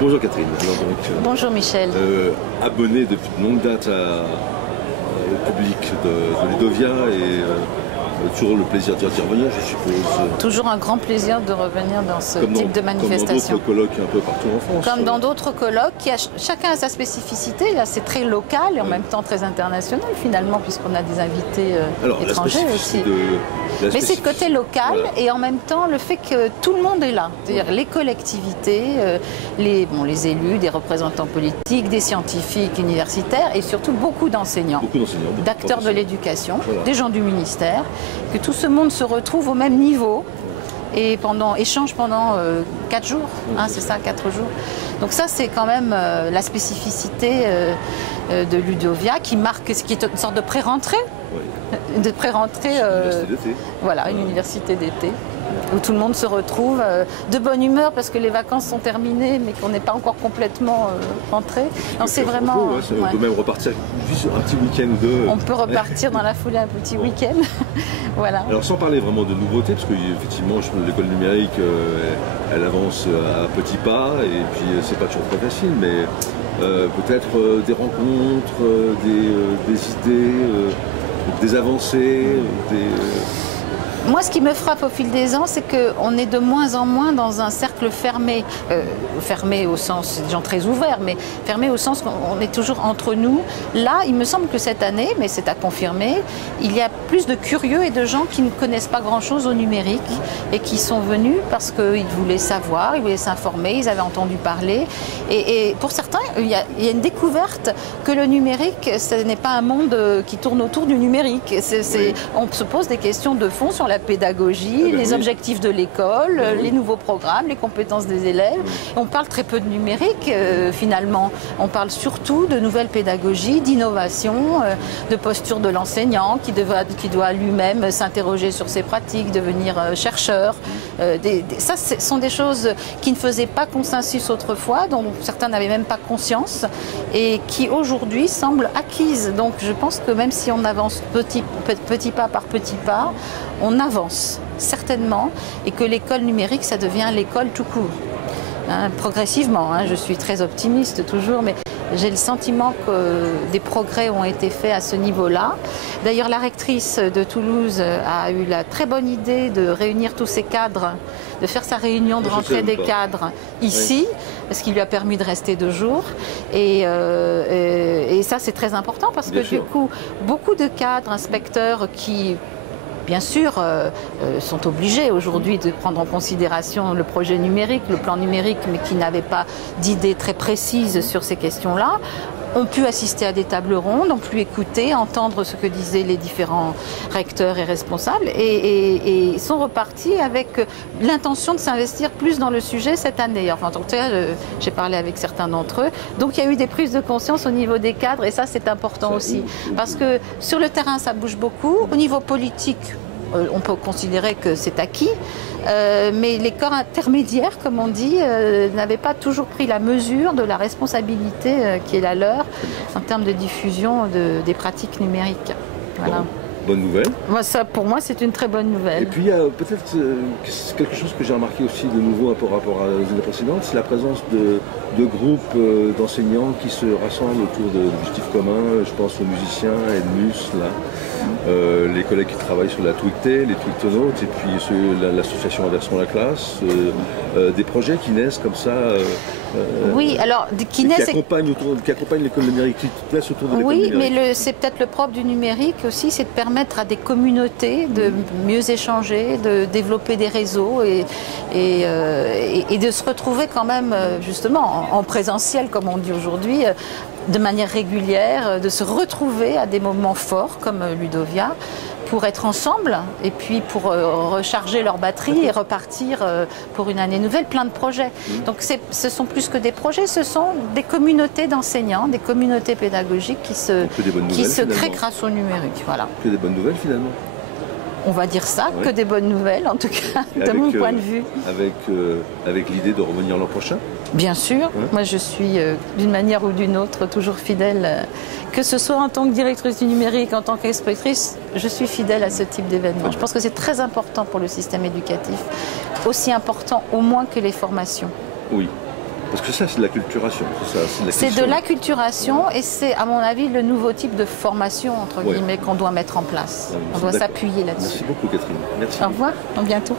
Bonjour Catherine. Alors, bonjour Michel. Abonné depuis de longue date au public de Ludovia et toujours le plaisir d'y revenir, je suppose. Toujours un grand plaisir de revenir dans ce type de manifestation. Comme dans d'autres colloques un peu partout en France. Comme dans d'autres colloques, chacun a sa spécificité. Là, c'est très local et en même temps très international finalement, puisqu'on a des invités étrangers aussi. Mais c'est le côté local, voilà. Et en même temps le fait que tout le monde est là. C'est-à-dire les collectivités, les élus, des représentants politiques, des scientifiques, universitaires et surtout beaucoup d'enseignants, d'acteurs de l'éducation, voilà. Des gens du ministère. Que tout ce monde se retrouve au même niveau et échange pendant 4 jours, hein, c'est ça, 4 jours. Donc ça, c'est quand même la spécificité de Ludovia qui marque ce qui est une sorte de pré-rentrée, de pré-rentrée, voilà, une université d'été où tout le monde se retrouve de bonne humeur parce que les vacances sont terminées mais qu'on n'est pas encore complètement rentré. Non, c'est vraiment... On peut même repartir juste un petit week-end ou deux. On peut repartir dans la foulée un petit week-end. Voilà. Alors sans parler vraiment de nouveautés, parce qu'effectivement l'école numérique elle avance à petits pas et puis c'est pas toujours très facile, mais peut-être des rencontres, des idées, des avancées, Moi, ce qui me frappe au fil des ans, c'est qu'on est de moins en moins dans un cercle fermé. Fermé au sens, des gens très ouverts, mais fermé au sens qu'on est toujours entre nous. Là, il me semble que cette année, mais c'est à confirmer, il y a plus de curieux et de gens qui ne connaissent pas grand-chose au numérique et qui sont venus parce qu'ils voulaient savoir, ils voulaient s'informer, ils avaient entendu parler. Et pour certains, il y a une découverte que le numérique, ce n'est pas un monde qui tourne autour du numérique. On se pose des questions de fond sur la pédagogie, les objectifs de l'école, les nouveaux programmes, les compétences des élèves. On parle très peu de numérique finalement. On parle surtout de nouvelles pédagogies, d'innovation, de posture de l'enseignant qui doit lui-même s'interroger sur ses pratiques, devenir chercheur. Ça, ce sont des choses qui ne faisaient pas consensus autrefois, dont certains n'avaient même pas conscience et qui aujourd'hui semblent acquises. Donc je pense que même si on avance petit pas par petit pas, on avance certainement et que l'école numérique, ça devient l'école tout court. Hein, progressivement, hein, je suis très optimiste toujours, mais j'ai le sentiment que des progrès ont été faits à ce niveau-là. D'ailleurs, la rectrice de Toulouse a eu la très bonne idée de réunir tous ces cadres, de faire sa réunion de rentrée des cadres ici, ce qui lui a permis de rester 2 jours. Et ça, c'est très important parce que du coup, beaucoup de cadres, inspecteurs qui... bien sûr, sont obligés aujourd'hui de prendre en considération le projet numérique, le plan numérique, mais qui n'avaient pas d'idées très précises sur ces questions-là, ont pu assister à des tables rondes, ont pu écouter, entendre ce que disaient les différents recteurs et responsables et sont repartis avec l'intention de s'investir plus dans le sujet cette année. Enfin, en tant que tel, j'ai parlé avec certains d'entre eux. Donc il y a eu des prises de conscience au niveau des cadres et ça c'est important aussi. Parce que sur le terrain ça bouge beaucoup. Au niveau politique, on peut considérer que c'est acquis, mais les corps intermédiaires, comme on dit, n'avaient pas toujours pris la mesure de la responsabilité qui est la leur en termes de diffusion des pratiques numériques. Voilà. Bonne nouvelle. Moi, ça, pour moi, c'est une très bonne nouvelle. Et puis, il y a peut-être quelque chose que j'ai remarqué aussi de nouveau par rapport aux années précédentes, c'est la présence de groupes d'enseignants qui se rassemblent autour d'objectifs communs. Je pense aux musiciens, Edmus, là. Les collègues qui travaillent sur la Twicté, les Twictonautes, et puis l'association Inversons la classe, des projets qui naissent comme ça, oui, alors, qui accompagnent l'école numérique, qui naissent autour de l'école numérique. Oui, mais c'est peut-être le propre du numérique aussi, c'est de permettre à des communautés de mieux échanger, de développer des réseaux et de se retrouver quand même justement en présentiel, comme on dit aujourd'hui, de manière régulière, de se retrouver à des moments forts comme Ludovia pour être ensemble et puis pour recharger leur batterie et repartir pour une année nouvelle, plein de projets. Donc ce sont plus que des projets, ce sont des communautés d'enseignants, des communautés pédagogiques qui se créent grâce au numérique. Voilà. Que des bonnes nouvelles finalement. On va dire ça, que des bonnes nouvelles en tout cas, de mon point de vue. Avec l'idée de revenir l'an prochain ? Bien sûr, moi je suis d'une manière ou d'une autre toujours fidèle, que ce soit en tant que directrice du numérique, en tant qu'inspectrice, je suis fidèle à ce type d'événement. Je pense que c'est très important pour le système éducatif, aussi important au moins que les formations. Oui. Parce que ça, c'est de l'acculturation. C'est de l'acculturation et c'est, à mon avis, le nouveau type de formation, entre guillemets, qu'on doit mettre en place. On doit s'appuyer là-dessus. Merci beaucoup, Catherine. Merci. Au revoir, à bientôt.